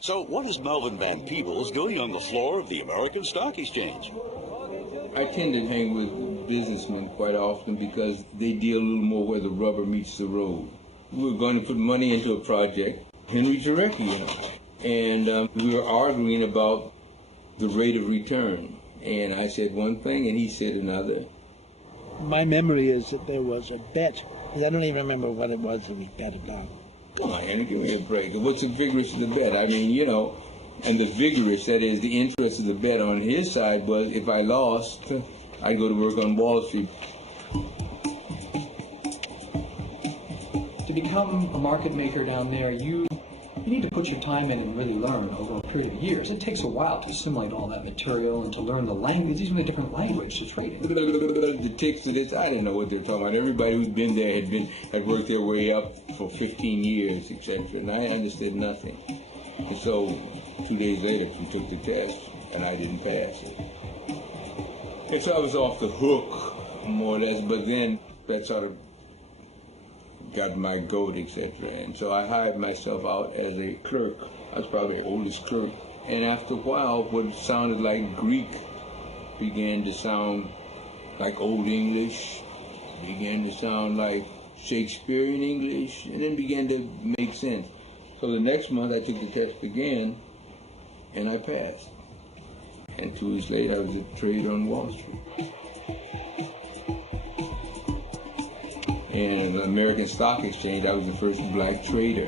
So what is Melvin Van Peeples doing on the floor of the American Stock Exchange? I tend to hang with businessmen quite often because they deal a little more where the rubber meets the road. We were going to put money into a project, Henry Jarecki and I, and we were arguing about the rate of return. And I said one thing and he said another. My memory is that there was a bet, because I don't even remember what it was that we bet about. Come on, Henry, give me a break. What's the vigorous of the bet? I mean, you know, and the vigorous, that is, the interest of the bet on his side was if I lost, I'd go to work on Wall Street. To become a market maker down there, you need to put your time in and really learn over a period of years. It takes a while to assimilate all that material and to learn the language. It's even a different language to trade in. The ticks of this, I didn't know what they're talking about. Everybody who'd been there had worked their way up for 15 years, etc. And I understood nothing. And so 2 days later, we took the test, and I didn't pass it. And so I was off the hook, more or less. But then that sort of got my goat, etc. And so I hired myself out as a clerk. I was probably the oldest clerk. And after a while, what sounded like Greek began to sound like Old English, began to sound like Shakespearean English, and then began to make sense. So the next month, I took the test again, and I passed. And 2 weeks later, I was a trader on Wall Street. And the American Stock Exchange, I was the first black trader.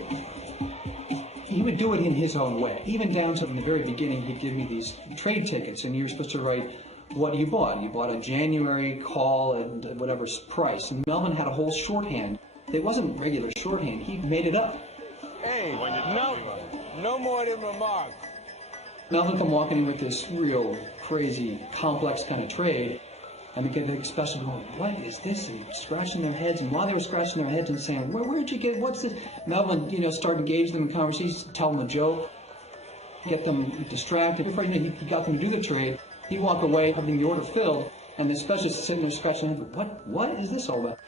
He would do it in his own way. Even down to in the very beginning, he'd give me these trade tickets, and you were supposed to write what you bought. You bought a January call and whatever price. And Melvin had a whole shorthand. It wasn't regular shorthand. He made it up. Hey, no more than remarks. Melvin come walking in with this real crazy, complex kind of trade. And we get the special going, what is this? And scratching their heads. And while they were scratching their heads and saying, where'd you get, what's this? Melvin, started engaging them in conversations, tell them a joke, get them distracted. Before you know, he got them to do the trade. He'd walk away, having the order filled, and the specialist sitting there scratching their head, what is this all about?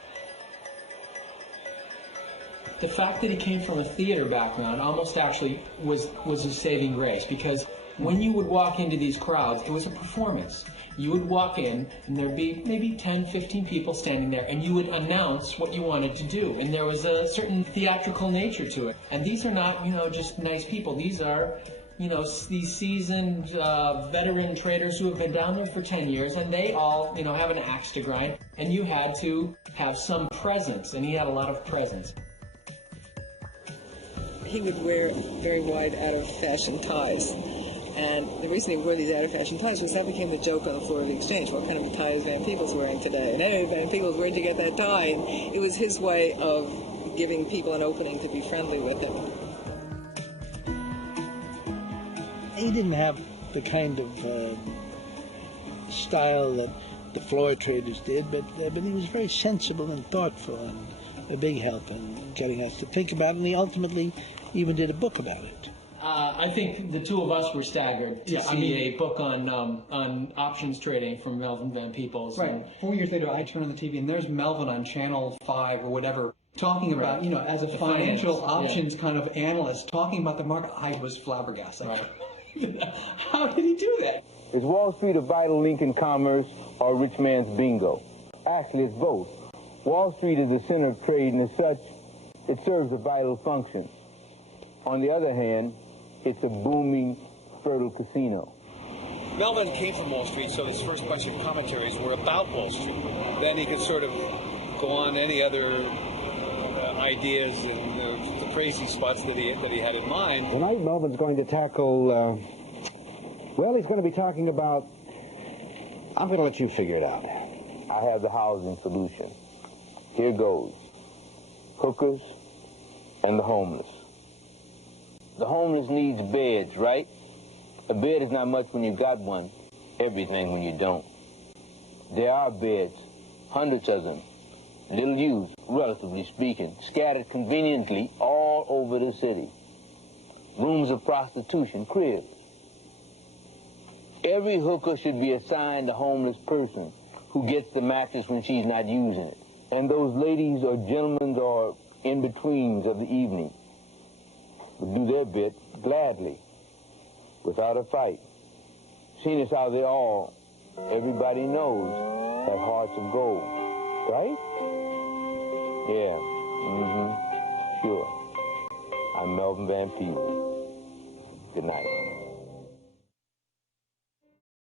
The fact that he came from a theater background almost actually was a saving grace, because when you would walk into these crowds, it was a performance. You would walk in, and there'd be maybe 10, 15 people standing there, and you would announce what you wanted to do. And there was a certain theatrical nature to it. And these are not, just nice people. These are, these seasoned veteran traders who have been down there for 10 years, and they all, have an axe to grind. And you had to have some presence, and he had a lot of presence. He would wear very wide, out-of-fashion ties. And the reason he wore these out-of-fashion ties was that became the joke on the floor of the exchange. What kind of tie is Van Peeples wearing today? And anyway, Van Peeples, where'd you get that tie? And it was his way of giving people an opening to be friendly with him. He didn't have the kind of style that the floor traders did, but he was very sensible and thoughtful and a big help in getting us to think about it. And he ultimately even did a book about it. I think the two of us were staggered to see a book on options trading from Melvin Van Peeples. Right. 4 years later, I turn on the TV, and there's Melvin on Channel 5 or whatever, talking about, as a financial options kind of analyst, talking about the market. I was flabbergasted. Right. How did he do that? Is Wall Street a vital link in commerce or a rich man's bingo? Actually, it's both. Wall Street is the center of trade, and as such, it serves a vital function. On the other hand, it's a booming, fertile casino. Melvin came from Wall Street, so his first bunch of commentaries were about Wall Street. Then he could sort of go on any other ideas and the crazy spots that he had in mind. Tonight, Melvin's going to tackle, he's going to be talking about, I'm going to let you figure it out. I have the housing solution. Here goes. Hookers and the homeless. The homeless needs beds, right? A bed is not much when you got one, everything when you don't. There are beds, hundreds of them, little used, relatively speaking, scattered conveniently all over the city. Rooms of prostitution, cribs. Every hooker should be assigned a homeless person who gets the mattress when she's not using it. And those ladies or gentlemen or in-betweens of the evening would do their bit gladly. without a fight. Seeing as how they all, everybody knows, have hearts of gold, right? Yeah, sure. I'm Melvin Van Peebles. Good night.